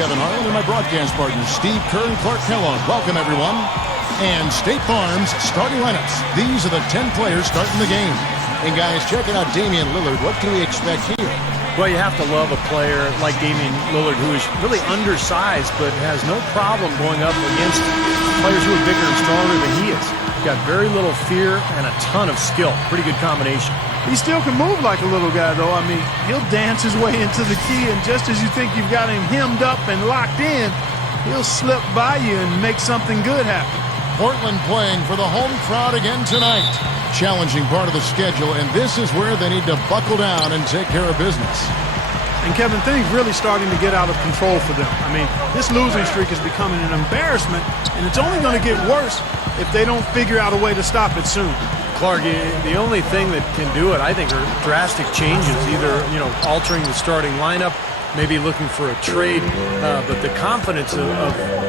Kevin Harlan and my broadcast partners, Steve Kerr and Clark Kellogg. Welcome, everyone. And State Farm's starting lineups. These are the 10 players starting the game. And guys, checking out Damian Lillard. What can we expect here? Well, you have to love a player like Damian Lillard, who is really undersized, but has no problem going up against players who are bigger and stronger than he is. Got very little fear and a ton of skill. Pretty good combination. He still can move like a little guy, though. I mean, he'll dance his way into the key, and just as you think you've got him hemmed up and locked in, he'll slip by you and make something good happen. Portland playing for the home crowd again tonight. Challenging part of the schedule, and this is where they need to buckle down and take care of business. And Kevin, things really starting to get out of control for them. I mean, this losing streak is becoming an embarrassment, and it's only going to get worse if they don't figure out a way to stop it soon. Clark, the only thing that can do it, I think, are drastic changes. Either, altering the starting lineup, maybe looking for a trade, but the confidence of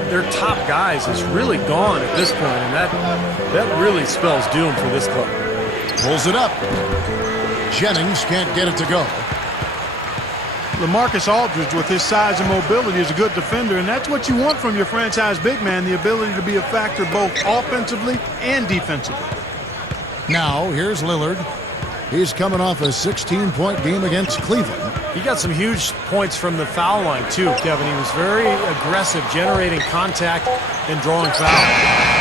their top guys is really gone at this point, and that really spells doom for this club. Pulls it up. Jennings can't get it to go. LaMarcus Aldridge, with his size and mobility, is a good defender, and that's what you want from your franchise big man, the ability to be a factor both offensively and defensively. Now, here's Lillard. He's coming off a 16-point game against Cleveland. He got some huge points from the foul line, too, Kevin. He was very aggressive, generating contact and drawing fouls.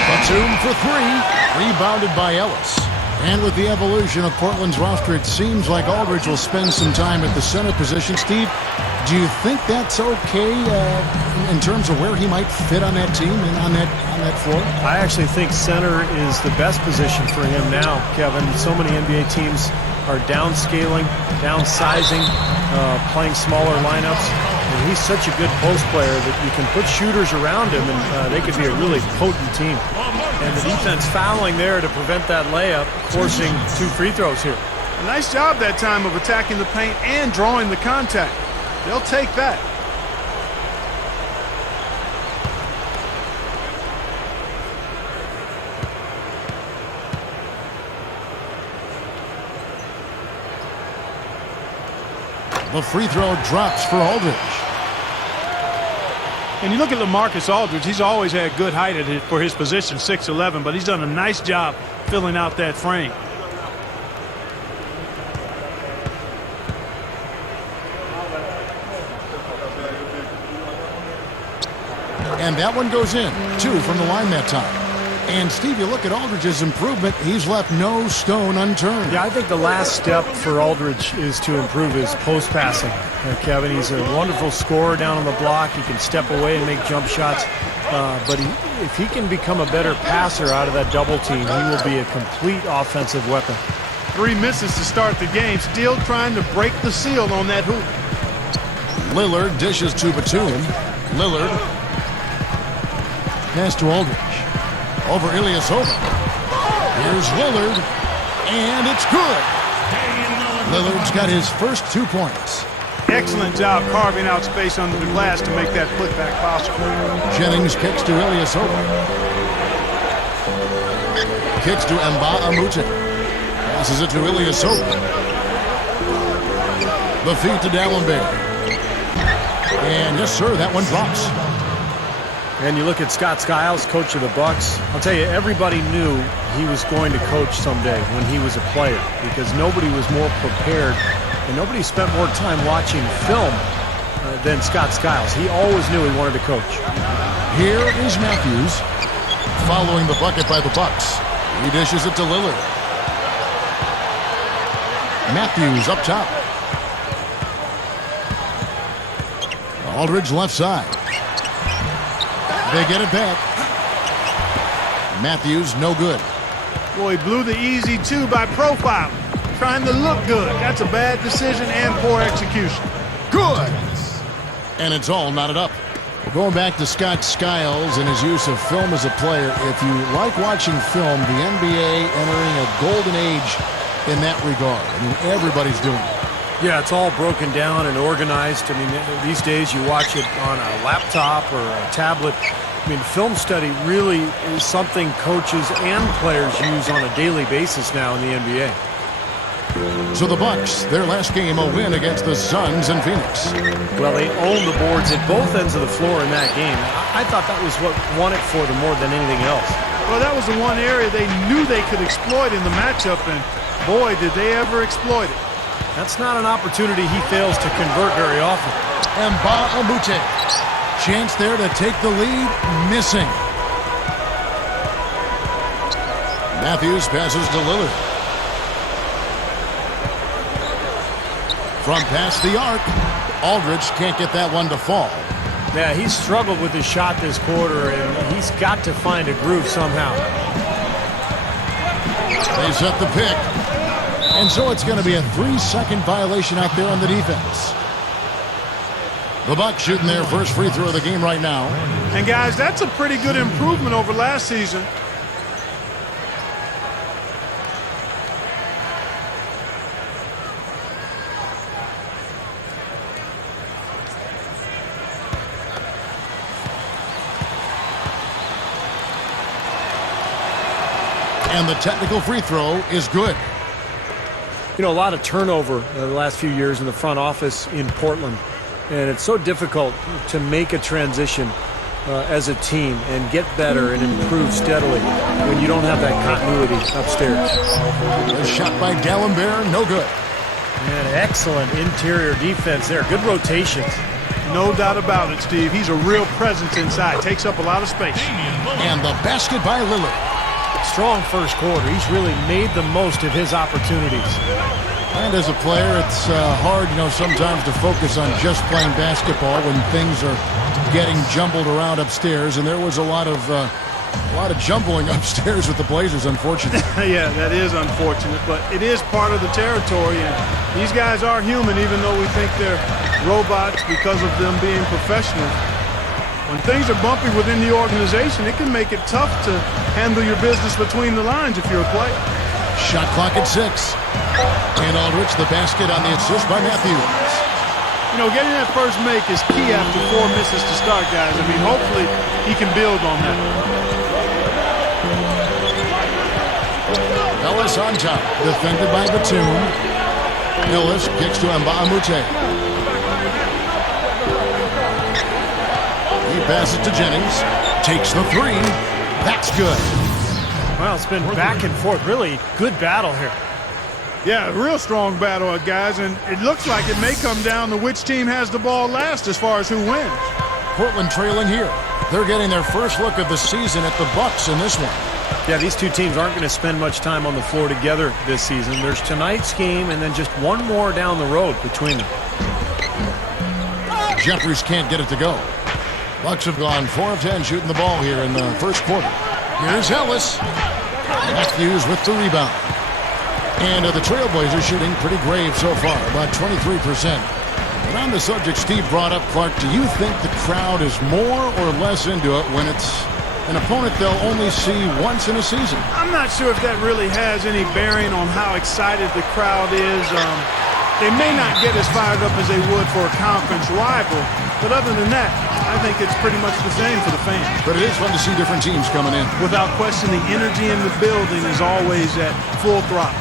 Batum for three. Rebounded by Ellis. And with the evolution of Portland's roster, it seems like Aldridge will spend some time at the center position. Steve, do you think that's okay in terms of where he might fit on that team and on that floor? I actually think center is the best position for him now, Kevin. So many NBA teams are downscaling, downsizing, playing smaller lineups. And he's such a good post player that you can put shooters around him, and they could be a really potent team. And the defense fouling there to prevent that layup, forcing 2 free throws here. A nice job that time of attacking the paint and drawing the contact. They'll take that. The free throw drops for Aldridge. And you look at LaMarcus Aldridge, he's always had good height for his position, 6'11", but he's done a nice job filling out that frame. And that one goes in. 2 from the line that time. And, Steve, you look at Aldridge's improvement, he's left no stone unturned. Yeah, I think the last step for Aldridge is to improve his post passing. Kevin, he's a wonderful scorer down on the block. He can step away and make jump shots. But if he can become a better passer out of that double team, he will be a complete offensive weapon. 3 misses to start the game, still trying to break the seal on that hoop. Lillard dishes to Batum. Lillard. Pass to Aldridge. Over Ilyasova. Here's Lillard. And it's good. Lillard's got his first 2 points. Excellent job carving out space under the glass to make that putback possible. Jennings kicks to Ilyasova. Kicks to Nba2K13. Passes it to Ilyasova. The feed to DWYANE. And yes, sir, that one drops. And you look at Scott Skiles, coach of the Bucks. I'll tell you, everybody knew he was going to coach someday when he was a player, because nobody was more prepared and nobody spent more time watching film than Scott Skiles. He always knew he wanted to coach. Here is Matthews following the bucket by the Bucks. He dishes it to Lillard. Matthews up top. Aldridge left side. They get it back. Matthews, no good. Boy, he blew the easy 2 by profile. Trying to look good. That's a bad decision and poor execution. Good. And it's all knotted up. Going back to Scott Skiles and his use of film as a player, if you like watching film, the NBA entering a golden age in that regard. I mean, everybody's doing it. Yeah, it's all broken down and organized. I mean, these days you watch it on a laptop or a tablet. I mean, film study really is something coaches and players use on a daily basis now in the NBA. So the Bucks, their last game, a win against the Suns in Phoenix. Well, they owned the boards at both ends of the floor in that game. I thought that was what won it for them more than anything else. Well, that was the one area they knew they could exploit in the matchup, and boy, did they ever exploit it. That's not an opportunity he fails to convert very often. Nba2K13. Chance there to take the lead, missing. Matthews passes to Lillard. From past the arc, Aldridge can't get that one to fall. Yeah, he's struggled with his shot this quarter, and he's got to find a groove somehow. They set the pick. And so it's going to be a 3-second violation out there on the defense. The Bucks shooting their first free throw of the game right now. And guys, that's a pretty good improvement over last season. And the technical free throw is good. You know, a lot of turnover the last few years in the front office in Portland. And it's so difficult to make a transition as a team and get better and improve steadily when you don't have that continuity upstairs. A shot by Gallimbear, no good. And excellent interior defense there. Good rotations. No doubt about it, Steve. He's a real presence inside. Takes up a lot of space. And the basket by Lillard. Strong first quarter. He's really made the most of his opportunities. And as a player, it's hard, sometimes to focus on just playing basketball when things are getting jumbled around upstairs. And there was a lot of jumbling upstairs with the Blazers, unfortunately. Yeah, that is unfortunate, but it is part of the territory. And these guys are human, even though we think they're robots because of them being professional. When things are bumpy within the organization, it can make it tough to handle your business between the lines if you're a player. Shot clock at 6. And Aldridge, the basket on the assist by Matthews. Getting that first make is key after 4 misses to start, guys. I mean, hopefully he can build on that. Ellis on top, defended by Batum. Ellis kicks to Nba2K13. He passes to Jennings. Takes the 3. That's good. Well, it's been back and forth. Really good battle here. Yeah, real strong battle, guys, and it looks like it may come down to which team has the ball last as far as who wins. Portland trailing here. They're getting their first look of the season at the Bucks in this one. Yeah, these two teams aren't going to spend much time on the floor together this season. There's tonight's game and then just one more down the road between them. Jeffries can't get it to go. Bucks have gone 4 of 10 shooting the ball here in the first quarter. Here's Ellis. Matthews with the rebound. And the Trailblazers shooting pretty grave so far, about 23%. And on the subject Steve brought up, Clark, do you think the crowd is more or less into it when it's an opponent they'll only see once in a season? I'm not sure if that really has any bearing on how excited the crowd is. They may not get as fired up as they would for a conference rival, but other than that, I think it's pretty much the same for the fans. But it is fun to see different teams coming in. Without question, the energy in the building is always at full throttle.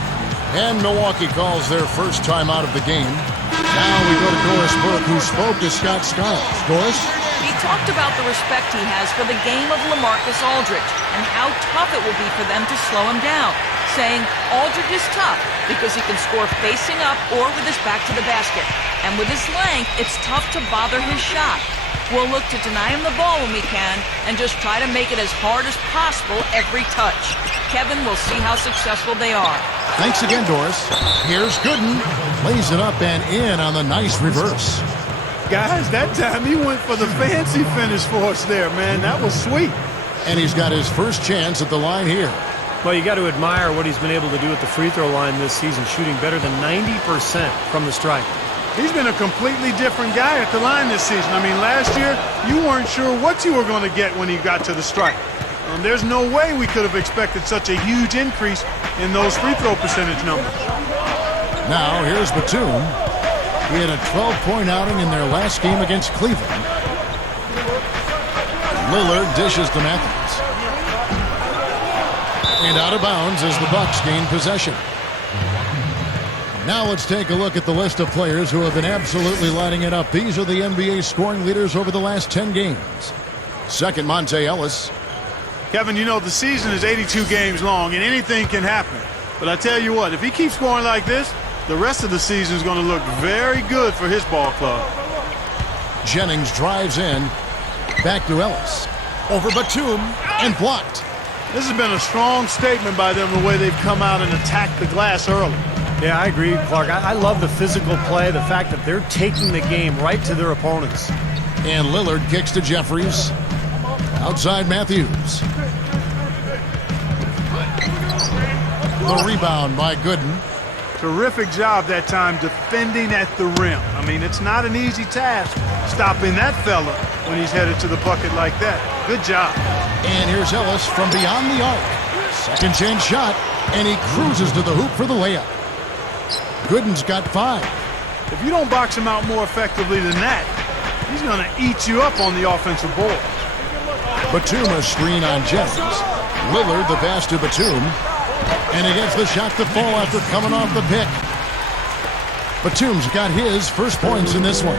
And Milwaukee calls their first time out of the game. Now we go to Doris Burke, who spoke to Scott Skiles. Doris? He talked about the respect he has for the game of LaMarcus Aldridge and how tough it will be for them to slow him down, saying Aldridge is tough because he can score facing up or with his back to the basket. And with his length, it's tough to bother his shot. We'll look to deny him the ball when we can and just try to make it as hard as possible every touch. Kevin, we'll see how successful they are. Thanks again, Doris. Here's Gooden. Lays it up and in on the nice reverse. Guys, that time he went for the fancy finish for us there, man. That was sweet. And he's got his first chance at the line here. Well, you got to admire what he's been able to do at the free throw line this season, shooting better than 90% from the stripe. He's been a completely different guy at the line this season. I mean, last year, you weren't sure what you were going to get when he got to the stripe. There's no way we could have expected such a huge increase in those free throw percentage numbers. Now, here's Batum. He had a 12-point outing in their last game against Cleveland. Lillard dishes to Matthews. And out of bounds as the Bucks gain possession. Now let's take a look at the list of players who have been absolutely lighting it up. These are the NBA scoring leaders over the last 10 games. Second, Monte Ellis. Kevin, you know, the season is 82 games long, and anything can happen. But I tell you what, if he keeps scoring like this, the rest of the season is going to look very good for his ball club. Jennings drives in. Back to Ellis. Over Batum and blocked. This has been a strong statement by them, the way they've come out and attacked the glass early. Yeah, I agree, Clark. I love the physical play, the fact that they're taking the game right to their opponents. And Lillard kicks to Jeffries. Outside Matthews. The rebound by Gooden. Terrific job that time defending at the rim. I mean, it's not an easy task stopping that fella when he's headed to the bucket like that. Good job. And here's Ellis from beyond the arc. Second chance shot, and he cruises to the hoop for the layup. Gooden's got 5. If you don't box him out more effectively than that, he's going to eat you up on the offensive board. Batum a screen on Jennings. Lillard the pass to Batum. And he gets the shot to fall after coming off the pick. Batum's got his first points in this one.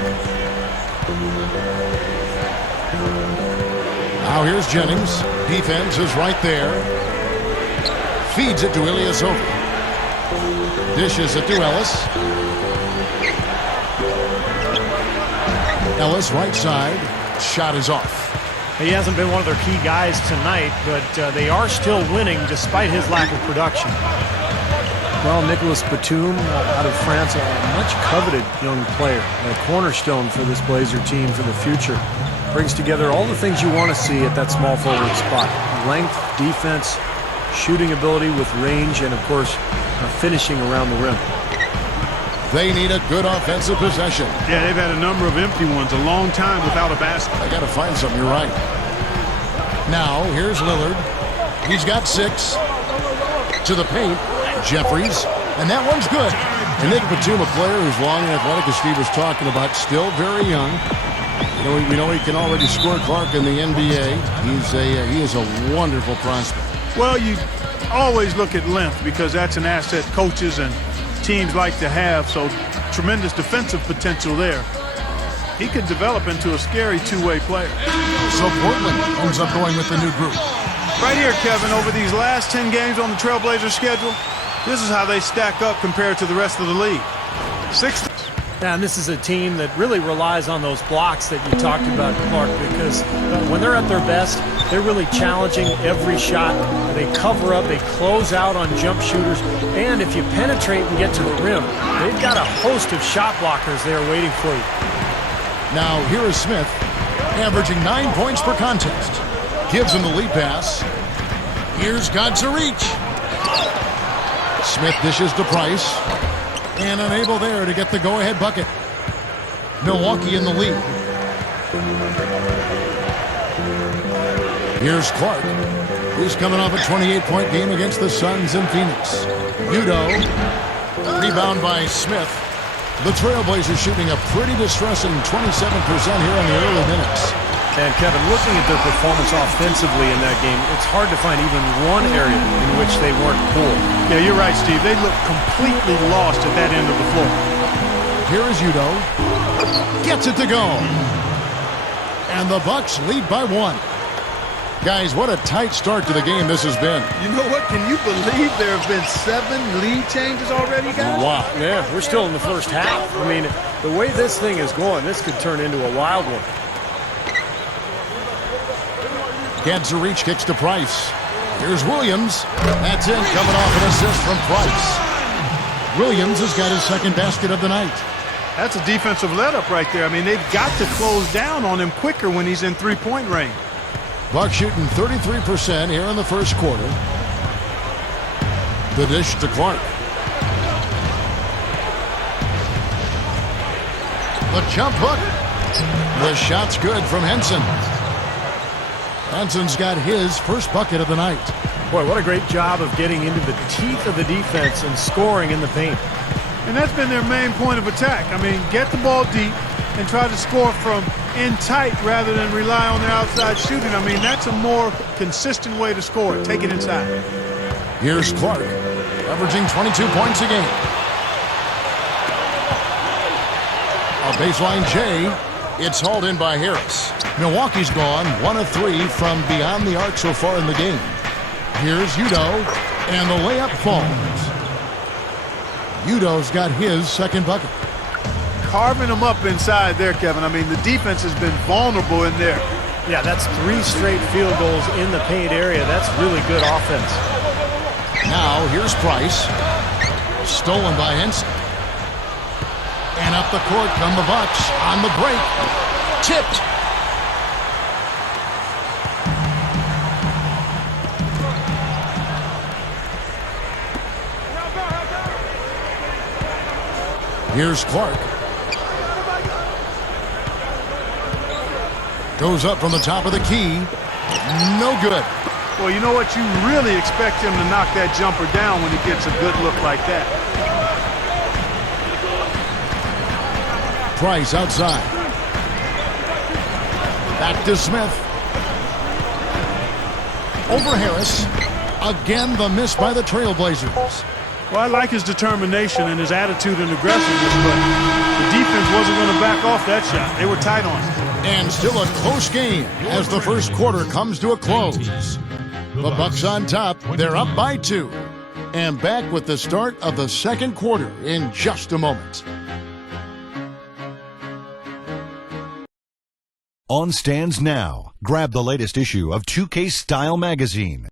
Now here's Jennings. Defense is right there. Feeds it to Ilyasova. Dishes it to Ellis. Ellis right side. Shot is off. He hasn't been one of their key guys tonight, but they are still winning despite his lack of production. Well, Nicolas Batum out of France, a much coveted young player, a cornerstone for this Blazer team for the future. Brings together all the things you want to see at that small forward spot. Length, defense, shooting ability with range, and of course, finishing around the rim. They need a good offensive possession. Yeah, they've had a number of empty ones, a long time without a basket. They got to find something, you're right. Now, here's Lillard. He's got 6. To the paint, Jeffries. And that one's good. And Nick Batum, a player who's long and athletic, as Steve was talking about, still very young. You know, we know he can already score, Clark, in the NBA. He is a wonderful prospect. Well, you always look at length because that's an asset coaches and teams like to have, so tremendous defensive potential there. He could develop into a scary two-way player. So Portland ends up going with the new group. Right here, Kevin, over these last 10 games on the Trailblazers schedule, this is how they stack up compared to the rest of the league. 6. Yeah, and this is a team that really relies on those blocks that you talked about, Clark, because when they're at their best, they're really challenging every shot. They cover up, they close out on jump shooters, and if you penetrate and get to the rim, they've got a host of shot blockers there waiting for you. Now, here is Smith, averaging 9 points per contest. Gives him the lead pass. Here's God's reach. Smith dishes to Price. And unable there to get the go-ahead bucket. Milwaukee in the lead. Here's Clark. He's coming off a 28-point game against the Suns in Phoenix. Udo. Rebound by Smith. The Trailblazers shooting a pretty distressing 27% here in the early minutes. And Kevin, looking at their performance offensively in that game, it's hard to find even one area in which they weren't poor. Yeah, you're right, Steve. They look completely lost at that end of the floor. Here is Udo. Gets it to go. And the Bucks lead by 1. Guys, what a tight start to the game this has been. You know what? Can you believe there have been 7 lead changes already, guys? Wow. Yeah, we're still in the first half. I mean, the way this thing is going, this could turn into a wild one. Gadzarich kicks to Price. Here's Williams. That's in, coming off an assist from Price. Williams has got his second basket of the night. That's a defensive let-up right there. I mean, they've got to close down on him quicker when he's in three-point range. Bucks shooting 33% here in the first quarter. The dish to Clark. The jump hook. The shot's good from Henson. Henson's got his first bucket of the night. Boy, what a great job of getting into the teeth of the defense and scoring in the paint. And that's been their main point of attack. I mean, get the ball deep and try to score from in tight rather than rely on their outside shooting. I mean, that's a more consistent way to score it. Take it inside. Here's Clark, averaging 22 points a game. Baseline J. It's hauled in by Harris. Milwaukee's gone 1 of 3 from beyond the arc so far in the game. Here's Udo, and the layup falls. Udo's got his second bucket. Carving them up inside there, Kevin. I mean, the defense has been vulnerable in there. Yeah, that's 3 straight field goals in the paint area. That's really good offense. Now, here's Price. Stolen by Henson. And up the court come the Bucks on the break. Tipped. Here's Clark. Goes up from the top of the key. No good. Well, you know what? You really expect him to knock that jumper down when he gets a good look like that. Price outside. Back to Smith. Over Harris. Again, the miss by the Trailblazers. Well, I like his determination and his attitude and aggressiveness, but the defense wasn't going to back off that shot. They were tight on it. And still a close game as the first quarter comes to a close. The Bucks on top. They're up by 2. And back with the start of the second quarter in just a moment. On stands now. Grab the latest issue of 2K Style Magazine.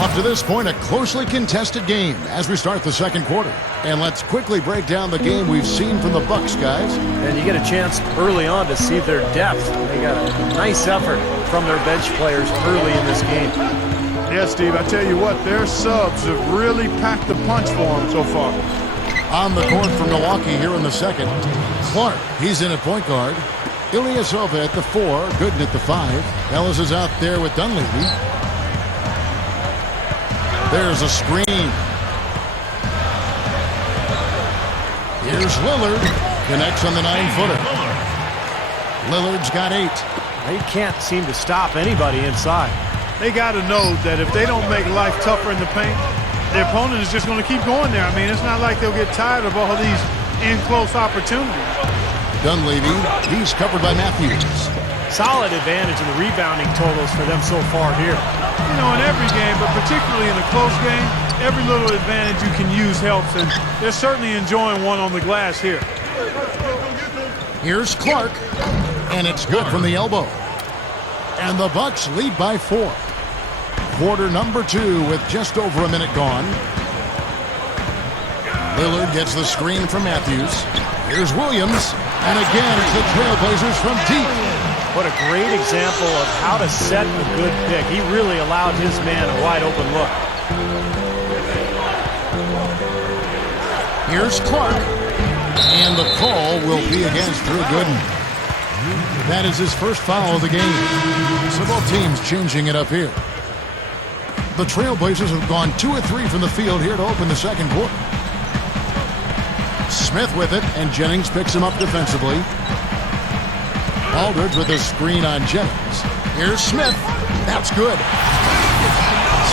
Up to this point, a closely contested game as we start the second quarter. And let's quickly break down the game we've seen from the Bucks, guys. And you get a chance early on to see their depth. They got a nice effort from their bench players early in this game. Yeah, Steve, I tell you what, their subs have really packed the punch for them so far. On the court for Milwaukee here in the second. Clark, he's in at point guard. Ilyasova at the 4, Gooden at the 5. Ellis is out there with Dunleavy. There's a screen. Here's Lillard. Connects on the 9-footer. Lillard's got 8. They can't seem to stop anybody inside. They got to know that if they don't make life tougher in the paint, their opponent is just going to keep going there. I mean, it's not like they'll get tired of all these in-close opportunities. Dunleavy, he's covered by Matthews. Solid advantage in the rebounding totals for them so far here. You know, in every game, but particularly in a close game, every little advantage you can use helps, and they're certainly enjoying one on the glass here. Here's Clark, and it's good from the elbow. And the Bucks lead by 4. Quarter number 2 with just over a minute gone. Lillard gets the screen from Matthews. Here's Williams, and again it's the Trailblazers from deep. What a great example of how to set a good pick. He really allowed his man a wide open look. Here's Clark, and the call will be against Drew Gooden. That is his first foul of the game. So both teams changing it up here. The Trailblazers have gone 2 of 3 from the field here to open the second quarter. Smith with it, and Jennings picks him up defensively. Aldridge with a screen on Jennings. Here's Smith. That's good.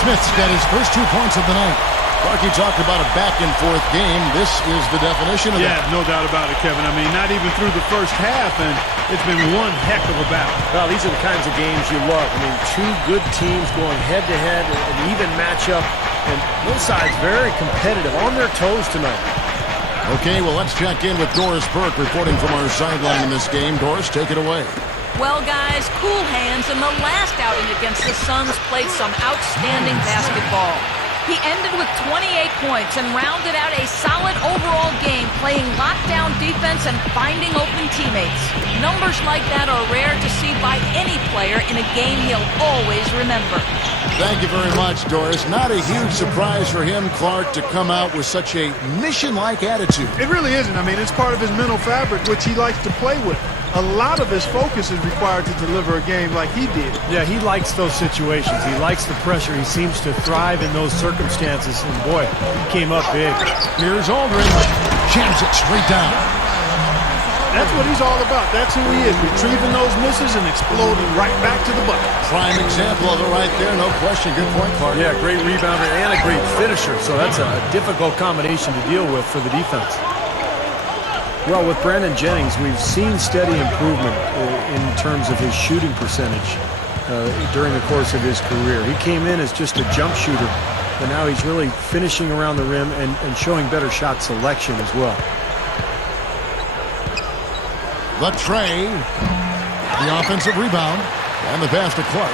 Smith's got his first 2 points of the night. Clarky talked about a back-and-forth game. This is the definition of that. No doubt about it, Kevin. I mean, not even through the first half, and it's been one heck of a battle. Well, these are the kinds of games you love. I mean, 2 good teams going head-to-head, an even matchup, and both sides very competitive, on their toes tonight. Okay, well, let's check in with Doris Burke reporting from our sideline in this game. Doris, take it away. Well, guys, cool hands in the last outing against the Suns played some outstanding basketball. He ended with 28 points and rounded out a solid overall game, playing lockdown defense and finding open teammates. Numbers like that are rare to see by any player in a game he'll always remember. Thank you very much, Doris. Not a huge surprise for him, Clark, to come out with such a mission-like attitude. It really isn't. I mean, it's part of his mental fabric, which he likes to play with. A lot of his focus is required to deliver a game like he did. Yeah, he likes those situations. He likes the pressure. He seems to thrive in those circumstances. And boy, he came up big. Here's Aldridge. Jams it straight down. That's what he's all about. That's who he is, retrieving those misses and exploding right back to the bucket. Prime example of it right there, no question. Good point, Clark. Yeah, great rebounder and a great finisher, so that's a difficult combination to deal with for the defense. Well, with Brandon Jennings, we've seen steady improvement in terms of his shooting percentage during the course of his career. He came in as just a jump shooter, but now he's really finishing around the rim and showing better shot selection as well. The tray, the offensive rebound, and the pass to Clark.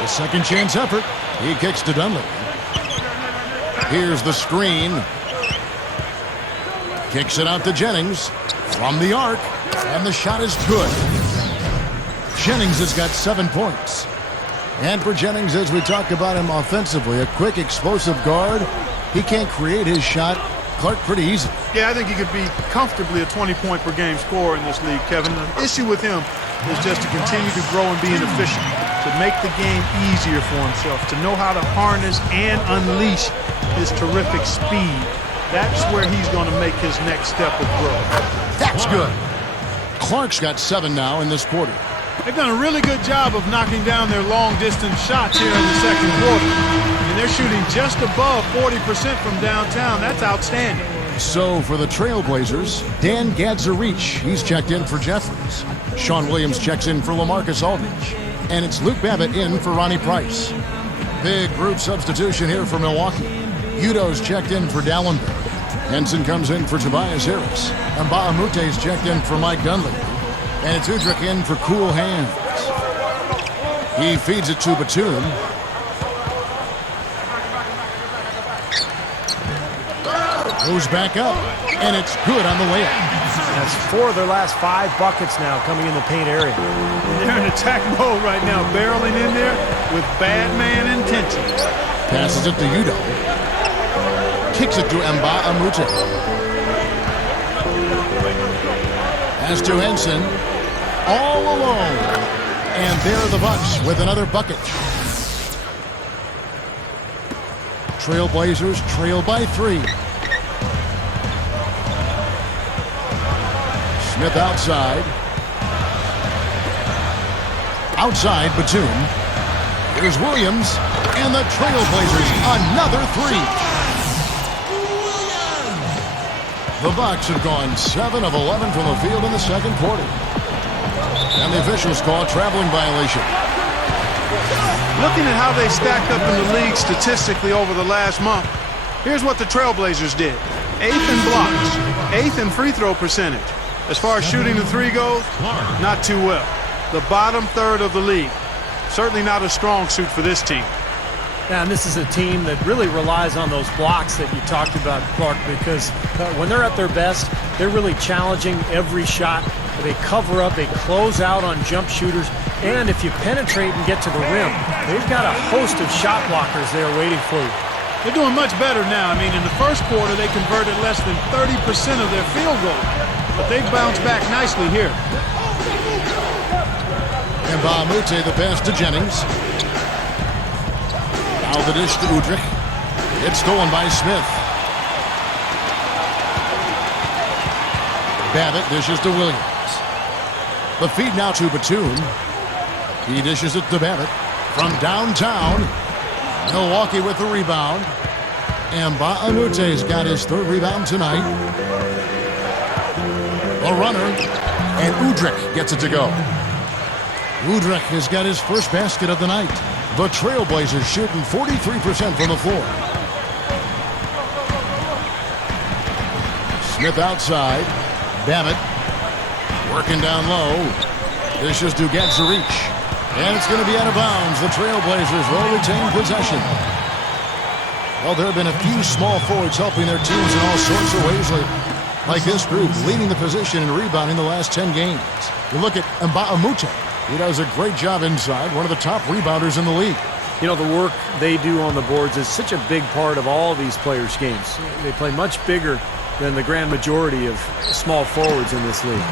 The second chance effort. He kicks to Dunley. Here's the screen. Kicks it out to Jennings from the arc, and the shot is good. Jennings has got 7 points. And for Jennings, as we talked about him offensively, a quick, explosive guard. He can't create his shot, Clark, pretty easy. Yeah, I think he could be comfortably a 20-point-per-game scorer in this league, Kevin. The issue with him is just to continue to grow and be inefficient, to make the game easier for himself, to know how to harness and unleash his terrific speed. That's where he's going to make his next step of growth. That's good. Clark's got 7 now in this quarter. They've done a really good job of knocking down their long-distance shots here in the second quarter. And they're shooting just above 40% from downtown. That's outstanding. So for the Trailblazers, Dan Gadzarich, he's checked in for Jeffries. Sean Williams checks in for LaMarcus Aldridge. And it's Luke Babbitt in for Ronnie Price. Big group substitution here for Milwaukee. Udo's checked in for Dallenberg. Henson comes in for Tobias Harris. And Mbaamute's checked in for Mike Dunley. And it's Udrich in for Cool Hands. He feeds it to Batum. Goes back up, and it's good on the way up. That's 4 of their last 5 buckets now coming in the paint area. They're in attack mode right now, barreling in there with bad man intentions. Passes it to Udo. Kicks it to Mbamute. Pass to Henson. All alone. And there are the Bucks with another bucket. Trailblazers trail by 3. Smith outside. Outside, Batum. Here's Williams. And the Trailblazers, another 3. The Bucks have gone 7 of 11 from the field in the second quarter. And the officials call a traveling violation. Looking at how they stacked up in the league statistically over the last month, here's what the Trailblazers did. 8th in blocks, 8th in free throw percentage. As far as shooting the 3 goes, not too well. The bottom third of the league. Certainly not a strong suit for this team. Yeah, and this is a team that really relies on those blocks that you talked about, Clark, because when they're at their best, they're really challenging every shot. They cover up, they close out on jump shooters, and if you penetrate and get to the rim, they've got a host of shot blockers there waiting for you. They're doing much better now. I mean, in the first quarter, they converted less than 30% of their field goals, but they've bounced back nicely here. And Mbamute, the pass to Jennings. Now the dish to Udrich. It's stolen by Smith. Babbitt dishes to Williams. The feed now to Batum. He dishes it to Babbitt. From downtown, Milwaukee with the rebound. And Mbaamute's got his 3rd rebound tonight. A runner. And Udrich gets it to go. Udrich has got his first basket of the night. The Trailblazers shooting 43% from the floor. Smith outside. Babbitt working down low. This is to Gadzarich. And it's going to be out of bounds. The Trailblazers will retain possession. Well, there have been a few small forwards helping their teams in all sorts of ways, like this group, leading the position in rebounding the last 10 games. You look at Mbamute. He does a great job inside, one of the top rebounders in the league. You know, the work they do on the boards is such a big part of all these players' games. They play much bigger than the grand majority of small forwards in this league.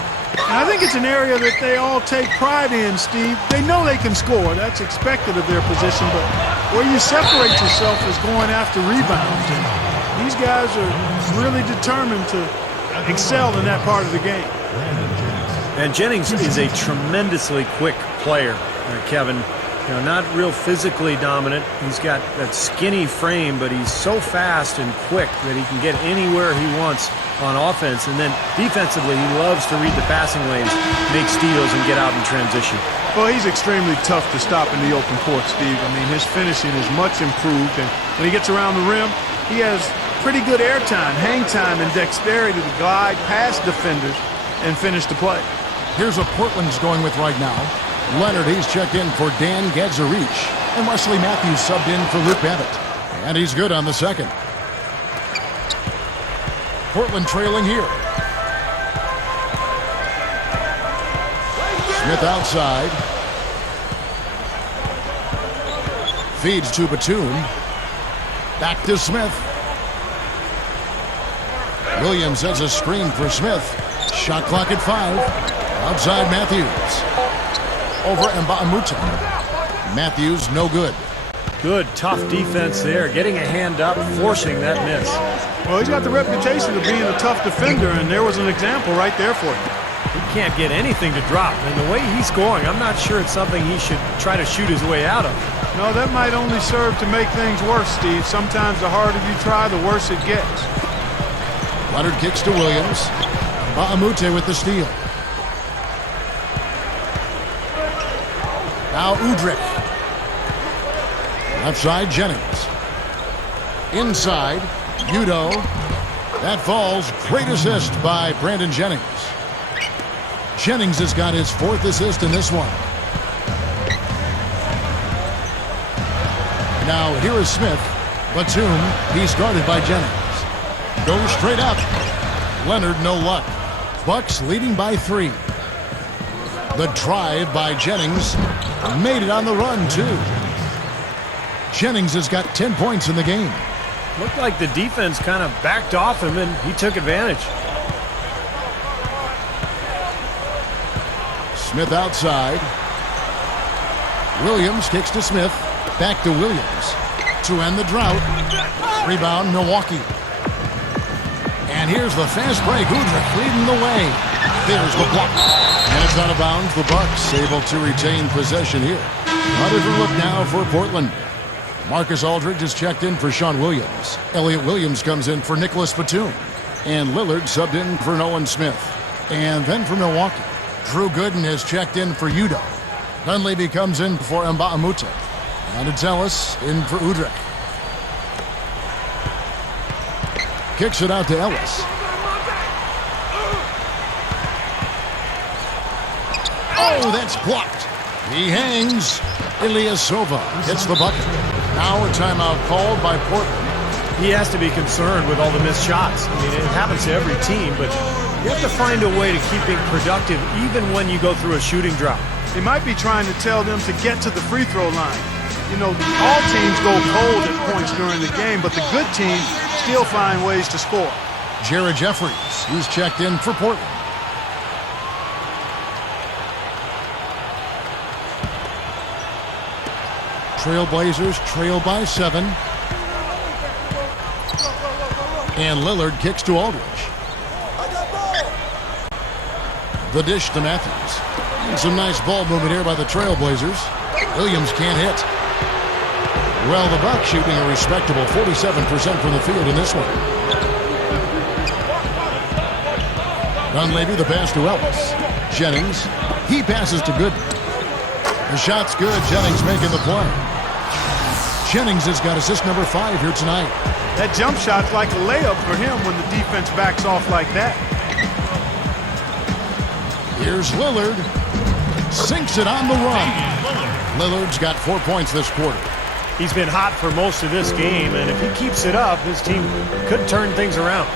And I think it's an area that they all take pride in, Steve. They know they can score. That's expected of their position. But where you separate yourself is going after rebounds. And These guys are really determined to excel in that part of the game. And Jennings is a tremendously quick player, Kevin. You know, not real physically dominant. He's got that skinny frame, but he's so fast and quick that he can get anywhere he wants on offense. And then defensively, he loves to read the passing lanes, make steals, and get out in transition. Well, he's extremely tough to stop in the open court, Steve. I mean, his finishing is much improved, and when he gets around the rim, he has pretty good air time, hang time, and dexterity to glide past defenders and finish the play. Here's what Portland's going with right now. Leonard, he's checked in for Dan Gadzarich. And Wesley Matthews subbed in for Luke Babbitt. And he's good on the second. Portland trailing here. Smith outside. Feeds to Batum. Back to Smith. Williams has a screen for Smith. Shot clock at 5. Outside Matthews. Over Mbamute. Matthews, no good. Good, tough defense there. Getting a hand up, forcing that miss. Well, he's got the reputation of being a tough defender, and there was an example right there for him. He can't get anything to drop. And the way he's scoring, I'm not sure it's something he should try to shoot his way out of. No, that might only serve to make things worse, Steve. Sometimes the harder you try, the worse it gets. Leonard kicks to Williams. Mbamute with the steal. Now Udrih. Left side, Jennings. Inside, Udo. That falls. Great assist by Brandon Jennings. Jennings has got his 4th assist in this one. Now here is Smith. Batum, he's guarded by Jennings. Goes straight up. Leonard, no luck. Bucks leading by 3. The drive by Jennings. Made it on the run, too. Jennings has got 10 points in the game. Looked like the defense kind of backed off him, and he took advantage. Smith outside. Williams kicks to Smith. Back to Williams. To end the drought. Rebound, Milwaukee. And here's the fast break. Udrih leading the way. There's the block. And it's out of bounds. The Bucks able to retain possession here. A different look now for Portland. Marcus Aldridge has checked in for Sean Williams. Elliott Williams comes in for Nicholas Batum. And Lillard subbed in for Nolan Smith. And then for Milwaukee, Drew Gooden has checked in for Udo. Dunleavy comes in for Mbamute. And it's Ellis in for Udrih. Kicks it out to Ellis. Oh, that's blocked. He hangs. Ilyasova hits the bucket. Now a timeout called by Portland. He has to be concerned with all the missed shots. I mean, it happens to every team, but you have to find a way to keep it productive even when you go through a shooting drought. They might be trying to tell them to get to the free throw line. You know, all teams go cold at points during the game, but the good teams still find ways to score. Jared Jeffries, who's checked in for Portland. Trailblazers trail by 7. And Lillard kicks to Aldridge. The dish to Matthews. And some nice ball movement here by the Trailblazers. Williams can't hit. Well, the Bucks shooting a respectable 47% from the field in this one. Dunleavy, the pass to Ellis. Jennings, he passes to Gooden. The shot's good. Jennings making the play. Jennings has got assist number 5 here tonight. That jump shot's like a layup for him when the defense backs off like that. Here's Lillard. Sinks it on the run. Lillard's got 4 points this quarter. He's been hot for most of this game, and if he keeps it up, his team could turn things around.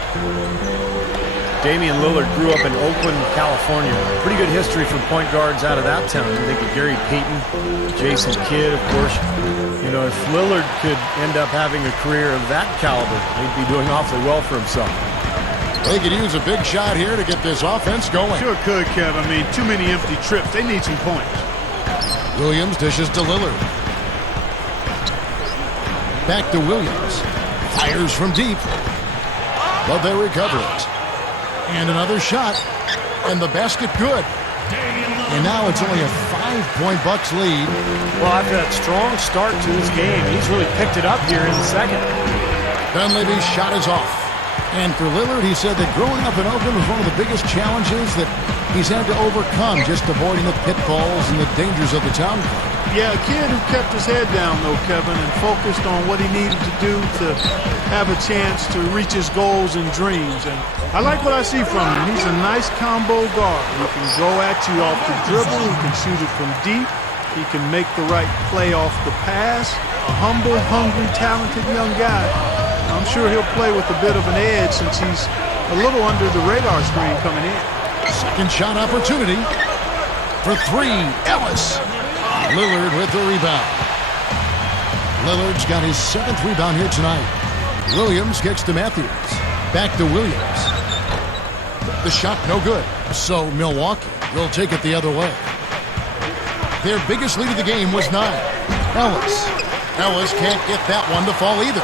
Damian Lillard grew up in Oakland, California. Pretty good history for point guards out of that town. You think of Gary Payton, Jason Kidd, of course. You know, if Lillard could end up having a career of that caliber, he'd be doing awfully well for himself. They could use a big shot here to get this offense going. Sure could, Kev. I mean, too many empty trips. They need some points. Williams dishes to Lillard. Back to Williams. Fires from deep. but they recover it. And another shot, and the basket good. And now it's only a 5-point Bucks lead. Well, after that strong start to this game, he's really picked it up here in the second. Dunleavy's shot is off. And for Lillard, he said that growing up in Oakland was one of the biggest challenges that he's had to overcome, just avoiding the pitfalls and the dangers of the town club. Yeah, a kid who kept his head down, though, Kevin, and focused on what he needed to do to have a chance to reach his goals and dreams. And I like what I see from him. He's a nice combo guard. He can go at you off the dribble. He can shoot it from deep. He can make the right play off the pass. A humble, hungry, talented young guy. I'm sure he'll play with a bit of an edge since he's a little under the radar screen coming in. Second shot opportunity for three. Ellis. Lillard with the rebound. Lillard's got his 7th rebound here tonight. Williams kicks to Matthews. Back to Williams. The shot no good. So Milwaukee will take it the other way. Their biggest lead of the game was 9. Ellis. Ellis can't get that one to fall either.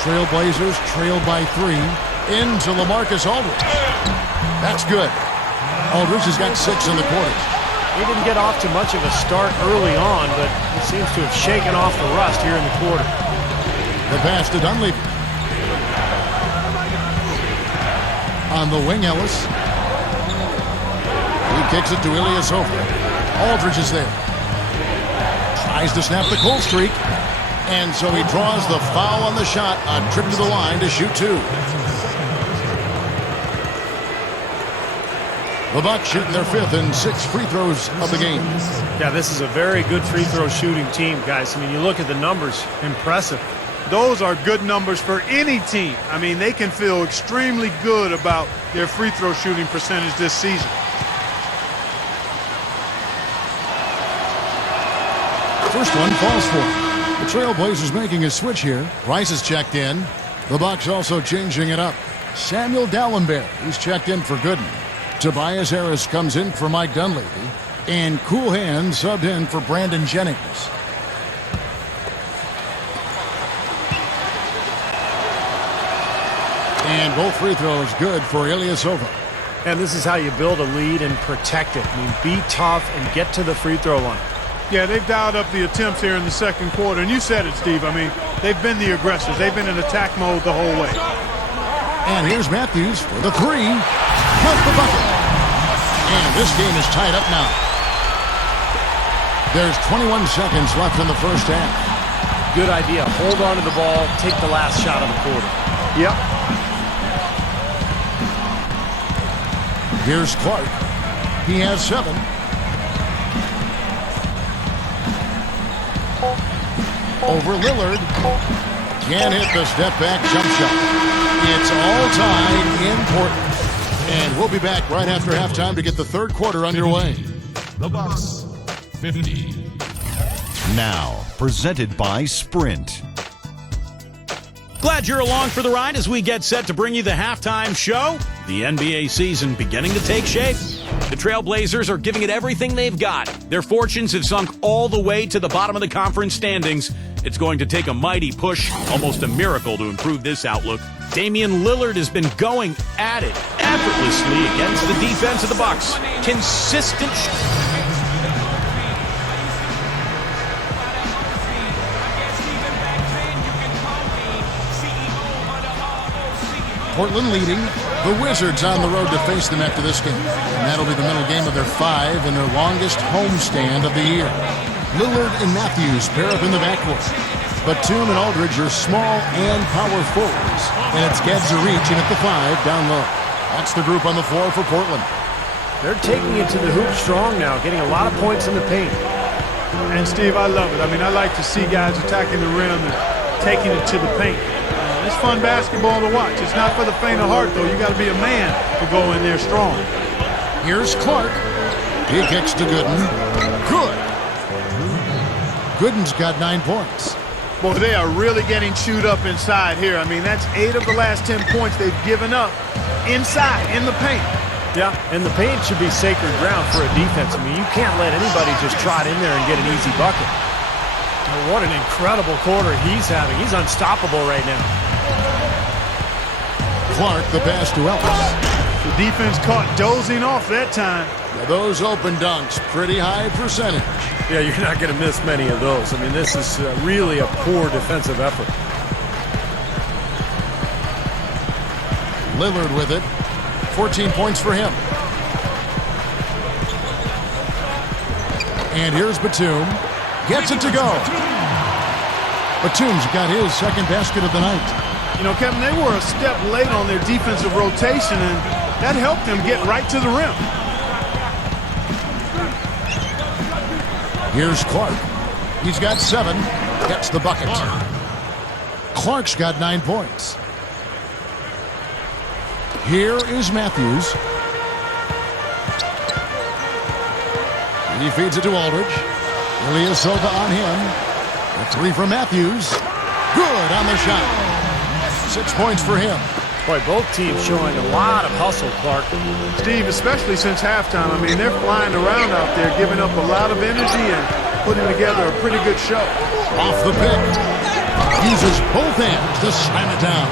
Trailblazers trailed by 3 into LaMarcus Aldridge. That's good. Aldridge has got 6 in the quarter. He didn't get off to much of a start early on, but he seems to have shaken off the rust here in the quarter. The pass to Dunleavy. On the wing, Ellis. He kicks it to Ilyasova. Aldridge is there. Tries to snap the cold streak. And so he draws the foul on the shot. A trip to the line to shoot 2. The Bucks shooting their 5th and 6th free throws of the game. Yeah, this is a very good free throw shooting team, guys. I mean, you look at the numbers, impressive. Those are good numbers for any team. I mean, they can feel extremely good about their free throw shooting percentage this season. First one falls for him. The Trailblazers making a switch here. Rice is checked in. The Bucks also changing it up. Samuel Dallenberg, he's checked in for Gooden. Tobias Harris comes in for Mike Dunleavy. And Cool Hand subbed in for Brandon Jennings. And both free throws good for Ilyasova. And this is how you build a lead and protect it. I mean, be tough and get to the free throw line. Yeah, they've dialed up the attempts here in the second quarter. And you said it, Steve. I mean, they've been the aggressors. They've been in attack mode the whole way. And here's Matthews for the 3. Count the bucket. And this game is tied up now. There's 21 seconds left in the first half. Good idea. Hold on to the ball. Take the last shot of the quarter. Yep. Here's Clark. He has 7. Over Lillard. Can't hit the step-back jump shot. It's all tied in Portland. And we'll be back right after halftime to get the third quarter underway. The Bucks, 50. Now, presented by Sprint. Glad you're along for the ride as we get set to bring you the halftime show. The NBA season beginning to take shape. The Trailblazers are giving it everything they've got. Their fortunes have sunk all the way to the bottom of the conference standings. It's going to take a mighty push, almost a miracle, to improve this outlook. Damian Lillard has been going at it effortlessly against the defense of the Bucks. Consistent. Portland leading. The Wizards on the road to face them after this game. And that'll be the middle game of their 5 and their longest homestand of the year. Lillard and Matthews pair up in the backcourt. Batum and Aldridge are small and power forwards. And it's Gadzuric in at the 5 down low. That's the group on the floor for Portland. They're taking it to the hoop strong now, getting a lot of points in the paint. And, Steve, I love it. I mean, I like to see guys attacking the rim and taking it to the paint. It's fun basketball to watch. It's not for the faint of heart, though. You got to be a man to go in there strong. Here's Clark. He kicks to Gooden. Good. Gooden's got 9 points. Boy, they are really getting chewed up inside here. I mean, that's 8 of the last 10 points they've given up inside, in the paint. Yeah, and the paint should be sacred ground for a defense. I mean, you can't let anybody just trot in there and get an easy bucket. Well, what an incredible quarter he's having. He's unstoppable right now. Clark, the pass to Ellis. The defense caught dozing off that time. Now those open dunks, pretty high percentage. Yeah, you're not going to miss many of those. I mean, this is really a poor defensive effort. Lillard with it. 14 points for him. And here's Batum. Gets it to go. Batum's got his second basket of the night. You know, Kevin, they were a step late on their defensive rotation, and that helped them get right to the rim. Here's Clark. He's got 7. Gets the bucket. Clark's got 9 points. Here is Matthews. He feeds it to Aldridge. Ilyasova on him. A 3 from Matthews. Good on the shot. 6 points for him. Boy, both teams showing a lot of hustle, Clark. Steve, especially since halftime. I mean, they're flying around out there, giving up a lot of energy and putting together a pretty good show. Off the pick. Uses both hands to slam it down.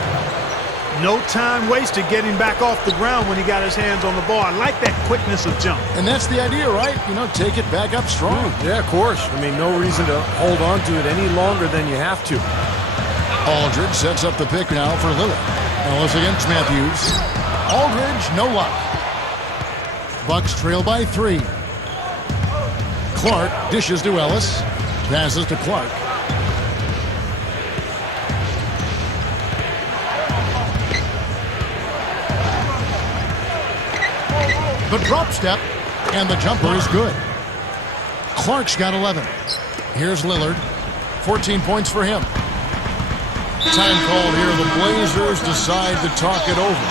No time wasted getting back off the ground when he got his hands on the ball. I like that quickness of jump. And that's the idea, right? You know, take it back up strong. Yeah, of course. I mean, no reason to hold on to it any longer than you have to. Aldridge sets up the pick now for Lillard. Ellis against Matthews. Aldridge, no luck. Bucks trail by 3. Clark dishes to Ellis. Passes to Clark. The drop step, and the jumper is good. Clark's got 11. Here's Lillard. 14 points for him. Time called here. The Blazers decide to talk it over.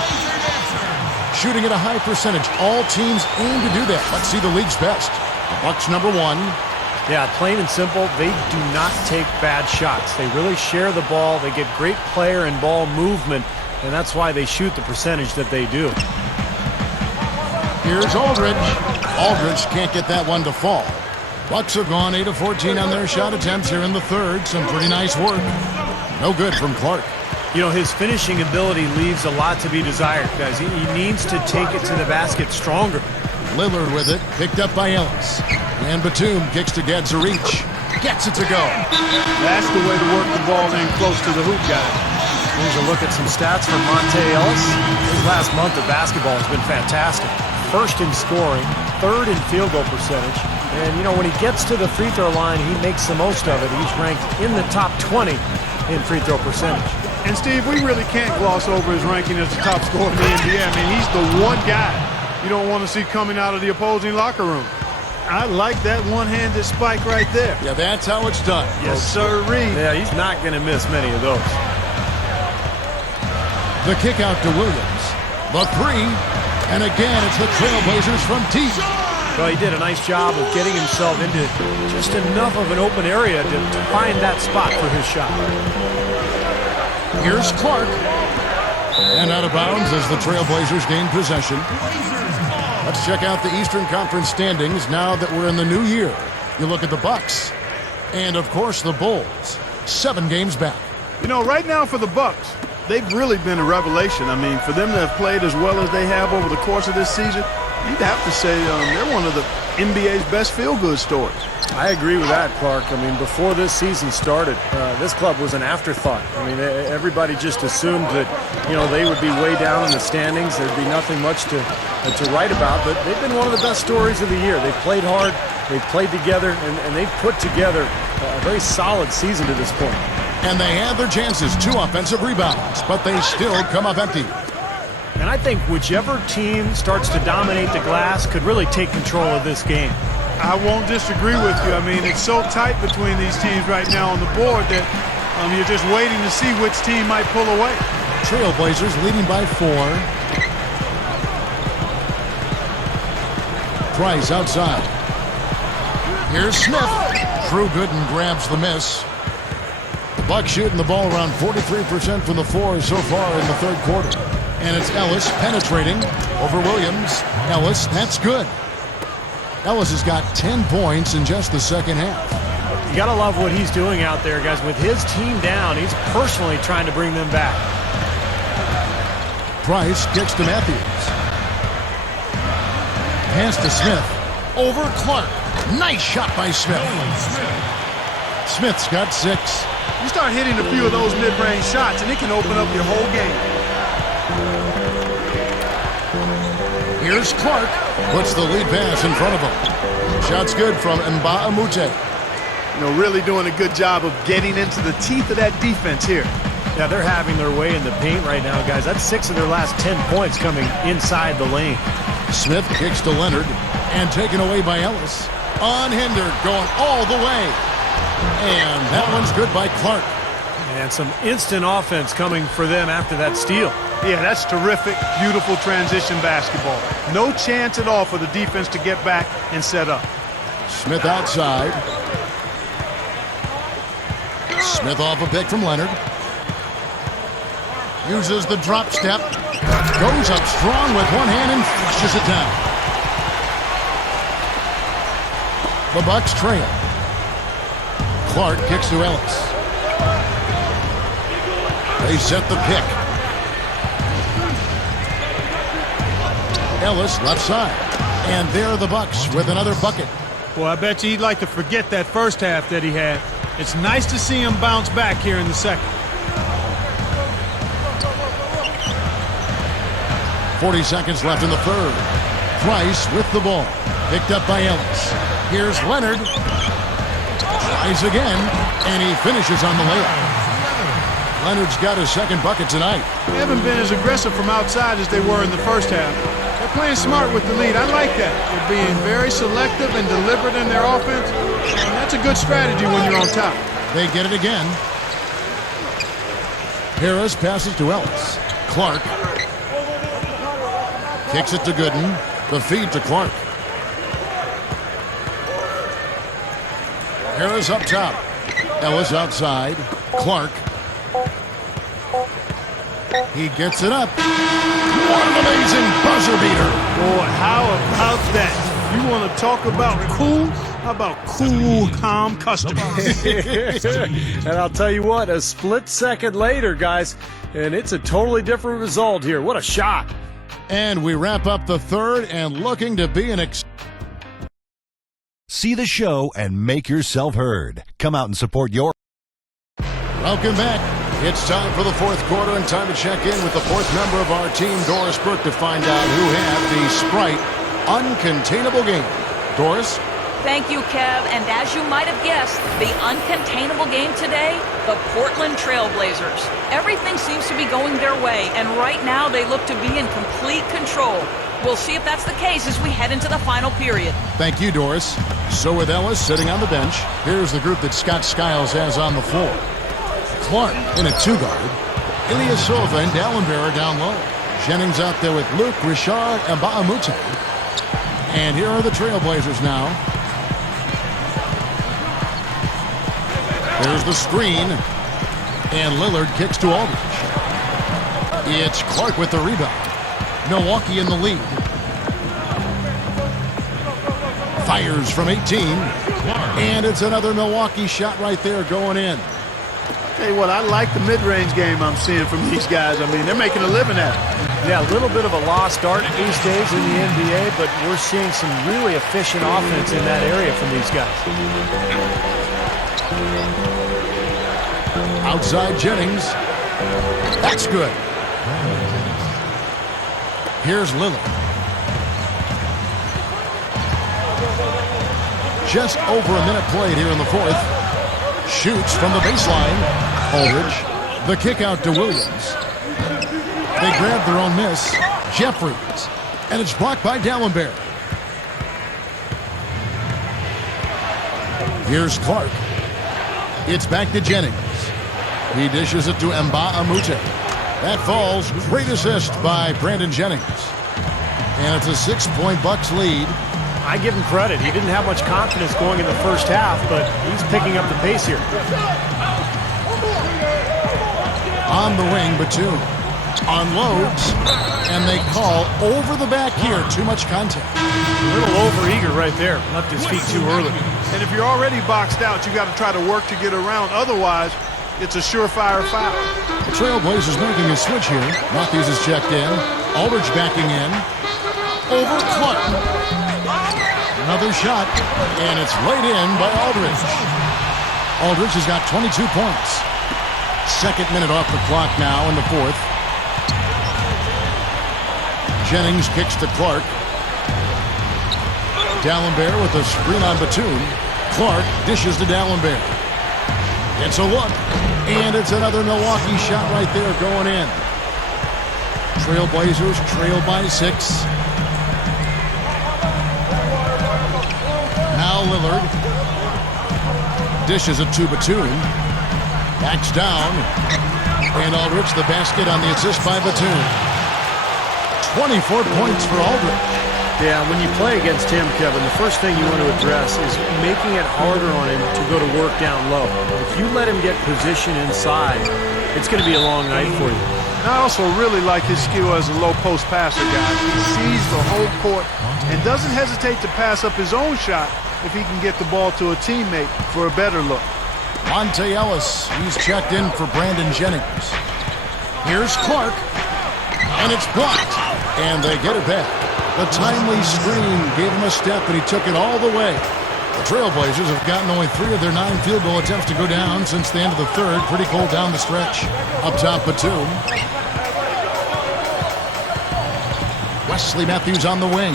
Shooting at a high percentage. All teams aim to do that. Let's see the league's best. The Bucks number 1. Yeah, plain and simple, they do not take bad shots. They really share the ball. They get great player and ball movement, and that's why they shoot the percentage that they do. Here's Aldridge. Aldridge can't get that one to fall. Bucks have gone 8 of 14 on their shot attempts here in the third. Some pretty nice work. No good from Clark. You know, his finishing ability leaves a lot to be desired, guys. He needs to take it to the basket stronger. Lillard with it, picked up by Ellis. And Batum kicks to Gadzarich. Gets it to go. That's the way to work the ball in close to the hoop, guys. Here's a look at some stats from Monte Ellis. His last month of basketball has been fantastic. First in scoring, third in field goal percentage. And, you know, when he gets to the free throw line, he makes the most of it. He's ranked in the top 20 in free throw percentage. And, Steve, we really can't gloss over his ranking as the top scorer in the NBA. I mean, he's the one guy you don't want to see coming out of the opposing locker room. I like that one-handed spike right there. Yeah, that's how it's done. Yes, sir-ree. Yeah, he's not going to miss many of those. The kick out to Williams. The 3. And again, it's the Trailblazers from deep. Well, he did a nice job of getting himself into just enough of an open area to find that spot for his shot. Here's Clark. And out of bounds as the Trailblazers gain possession. Let's check out the Eastern Conference standings now that we're in the new year. You look at the Bucks. And, of course, the Bulls. 7 games back. You know, right now for the Bucks, they've really been a revelation. I mean, for them to have played as well as they have over the course of this season, you'd have to say they're one of the NBA's best feel-good stories. I agree with that, Clark. I mean, before this season started, this club was an afterthought. I mean, everybody just assumed that, you know, they would be way down in the standings. There'd be nothing much to write about, but they've been one of the best stories of the year. They've played hard, they've played together, and they've put together a very solid season to this point. And they had their chances, 2 offensive rebounds, but they still come up empty. And I think whichever team starts to dominate the glass could really take control of this game. I won't disagree with you. I mean, it's so tight between these teams right now on the board that you're just waiting to see which team might pull away. Trailblazers leading by 4. Price outside. Here's Smith. Drew Gooden grabs the miss. The Bucks shooting the ball around 43% from the floor so far in the third quarter. And it's Ellis penetrating over Williams. Ellis, that's good. Ellis has got 10 points in just the second half. You got to love what he's doing out there, guys. With his team down, he's personally trying to bring them back. Price kicks to Matthews. Pass to Smith. Over Clark. Nice shot by Smith. Smith's got 6. You start hitting a few of those mid-range shots, and it can open up your whole game. Here's Clark. Puts the lead pass in front of him. Shot's good from Nba2K13. You know, really doing a good job of getting into the teeth of that defense here. Yeah, they're having their way in the paint right now, guys. That's 6 of their last 10 points coming inside the lane. Smith kicks to Leonard and taken away by Ellis. Unhindered, going all the way. And that one's good by Clark. And some instant offense coming for them after that steal. Yeah, that's terrific, beautiful transition basketball. No chance at all for the defense to get back and set up. Smith outside. Smith off a pick from Leonard. Uses the drop step. Goes up strong with one hand and flushes it down. The Bucks trail. Clark kicks to Ellis. They set the pick. Ellis left side. And there are the Bucks with another bucket. Well, I bet you he'd like to forget that first half that he had. It's nice to see him bounce back here in the second. 40 seconds left in the third. Price with the ball. Picked up by Ellis. Here's Leonard. Tries again, and he finishes on the layup. Leonard's got his second bucket tonight. They haven't been as aggressive from outside as they were in the first half. They're playing smart with the lead. I like that. They're being very selective and deliberate in their offense. And that's a good strategy when you're on top. They get it again. Harris passes to Ellis. Clark kicks it to Gooden. The feed to Clark. Harris up top. Ellis outside. Clark. He gets it up. What an amazing buzzer beater. Boy, how about that? You want to talk about cool? How about cool, calm customers? And I'll tell you what, a split second later, guys, and it's a totally different result here. What a shot. And we wrap up the third and looking to be an See the show and make yourself heard. Come out and support your... Welcome back. It's time for the fourth quarter and time to check in with the fourth member of our team, Doris Burke, to find out who had the Sprite uncontainable game. Doris? Thank you, Kev. And as you might have guessed, the uncontainable game today, the Portland Trail Blazers. Everything seems to be going their way, and right now they look to be in complete control. We'll see if that's the case as we head into the final period. Thank you, Doris. So with Ellis sitting on the bench, here's the group that Scott Skiles has on the floor. Clark in a two-guard. Ilyasova and Dallenberg down low. Jennings out there with Luke, Richard, and Nba2K13. And here are the Trailblazers now. There's the screen. And Lillard kicks to Aldridge. It's Clark with the rebound. Milwaukee in the lead. Fires from 18. And it's another Milwaukee shot right there going in. Tell you what, I like the mid-range game I'm seeing from these guys. I mean, they're making a living at it. Yeah, a little bit of a lost art these days in the NBA, but we're seeing some really efficient offense in that area from these guys. Outside Jennings. That's good. Here's Lillard. Just over a minute played here in the fourth. Shoots from the baseline. Aldridge. The kick out to Williams. They grab their own miss. Jeffries. And it's blocked by Dallenberg. Here's Clark. It's back to Jennings. He dishes it to Nba2K13. That falls. Great assist by Brandon Jennings. And it's a 6-point Bucks lead. I give him credit. He didn't have much confidence going in the first half, but he's picking up the pace here. On the wing, Batum unloads, and they call over the back here. Too much contact. A little overeager right there. Left his feet too early. And if you're already boxed out, you got to try to work to get around. Otherwise, it's a surefire foul. The Trailblazers making a switch here. Matthews is checked in. Aldridge backing in. Over Clark. Another shot, and it's laid in by Aldridge. Aldridge has got 22 points. Second minute off the clock now in the fourth. Jennings kicks to Clark. D'Alembert with a screen on Batum. Clark dishes to D'Alembert. It's a look, and it's another Milwaukee shot right there going in. Trailblazers trail by 6. Now Lillard dishes it to Batum. Backs down, and Aldridge the basket on the assist by Batum. 24 points for Aldridge. Yeah, when you play against him, Kevin, the first thing you want to address is making it harder on him to go to work down low. If you let him get position inside, it's going to be a long night for you. And I also really like his skill as a low-post passer, guys. He sees the whole court and doesn't hesitate to pass up his own shot if he can get the ball to a teammate for a better look. Monte Ellis, he's checked in for Brandon Jennings. Here's Clark, and it's blocked, and they get it back. The timely screen gave him a step, and he took it all the way. The Trailblazers have gotten only 3 of their 9 field goal attempts to go down since the end of the third. Pretty cold down the stretch. Up top, Batum. Wesley Matthews on the wing.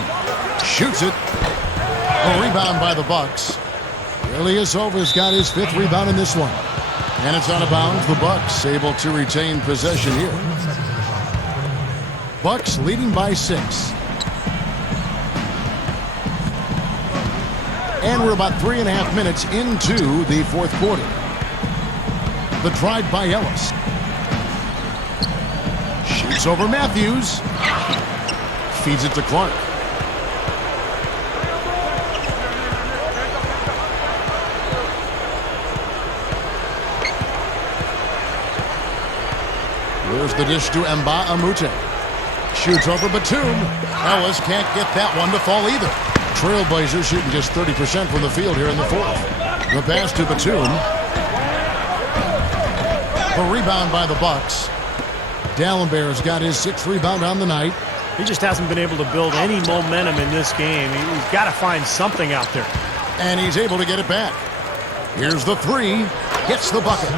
Shoots it. A rebound by the Bucks. Ilyasova's got his 5th rebound in this one. And it's out of bounds. The Bucks able to retain possession here. Bucks leading by 6. And we're about 3.5 minutes into the fourth quarter. The drive by Ellis. Shoots over Matthews. Feeds it to Clark. Here's the dish to Nba2K13. Shoots over Batum. Ellis can't get that one to fall either. Trailblazers shooting just 30% from the field here in the fourth. The pass to Batum. The rebound by the Bucks. D'Alembert's got his 6th rebound on the night. He just hasn't been able to build any momentum in this game. He's got to find something out there. And he's able to get it back. Here's the 3. Gets the bucket.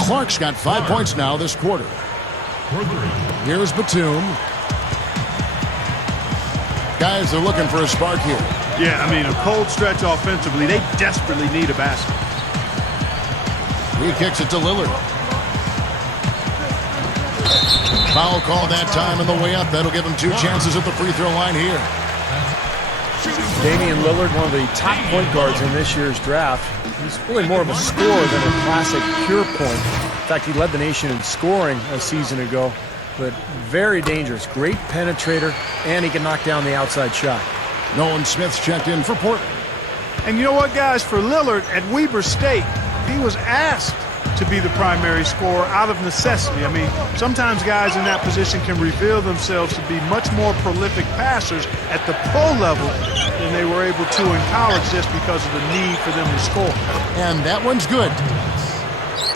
Clark's got 5 points now this quarter. Here's Batum. Guys, they're looking for a spark here. Yeah, I mean, a cold stretch offensively. They desperately need a basket. He kicks it to Lillard. Foul call that time on the way up. That'll give him 2 chances at the free throw line here. Damian Lillard, one of the top point guards in this year's draft. He's really more of a scorer than a classic pure point. In fact, he led the nation in scoring a season ago. But very dangerous. Great penetrator, and he can knock down the outside shot. Nolan Smith's checked in for Portland. And you know what, guys? For Lillard at Weber State, he was asked to be the primary scorer out of necessity. I mean, sometimes guys in that position can reveal themselves to be much more prolific passers at the pro level than they were able to in college just because of the need for them to score. And that one's good.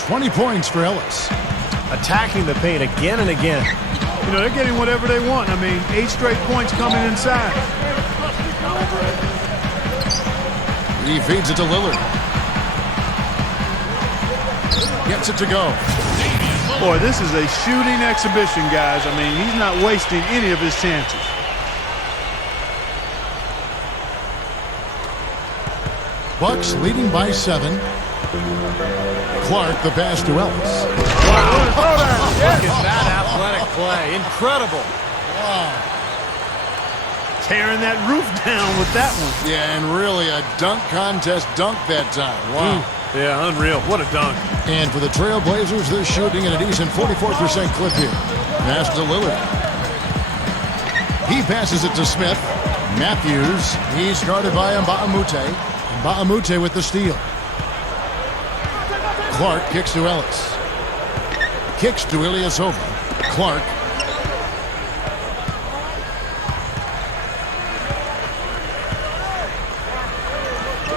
20 points for Ellis. Attacking the paint again and again. You know, they're getting whatever they want. I mean, 8 straight points coming inside. He feeds it to Lillard. Gets it to go. Boy, this is a shooting exhibition, guys. I mean, he's not wasting any of his chances. Bucks leading by 7. Clark, the pass to Ellis. Wow. Look at that athletic play. Incredible. Wow. Tearing that roof down with that one. Yeah, and really a dunk contest dunk that time. Wow. Yeah, unreal. What a dunk. And for the Trailblazers, they're shooting at a decent 44% clip here. Pass to Lillard. He passes it to Smith. Matthews, he's guarded by Nba2K13. Nba2K13 with the steal. Clark kicks to Ellis. Kicks to Ilyasova. Clark.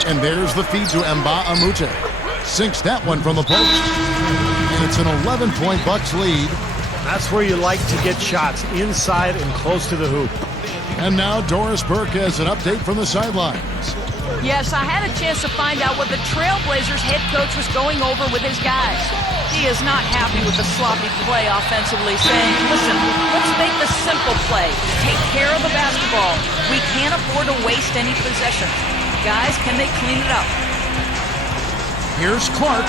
And there's the feed to Nba2K13. Sinks that one from the post. And it's an 11-point Bucks lead. That's where you like to get shots, inside and close to the hoop. And now Doris Burke has an update from the sidelines. Yes, I had a chance to find out what the Trailblazers head coach was going over with his guys. He is not happy with the sloppy play offensively, saying, listen, let's make the simple play. Take care of the basketball. We can't afford to waste any possessions. Guys, can they clean it up? Here's Clark.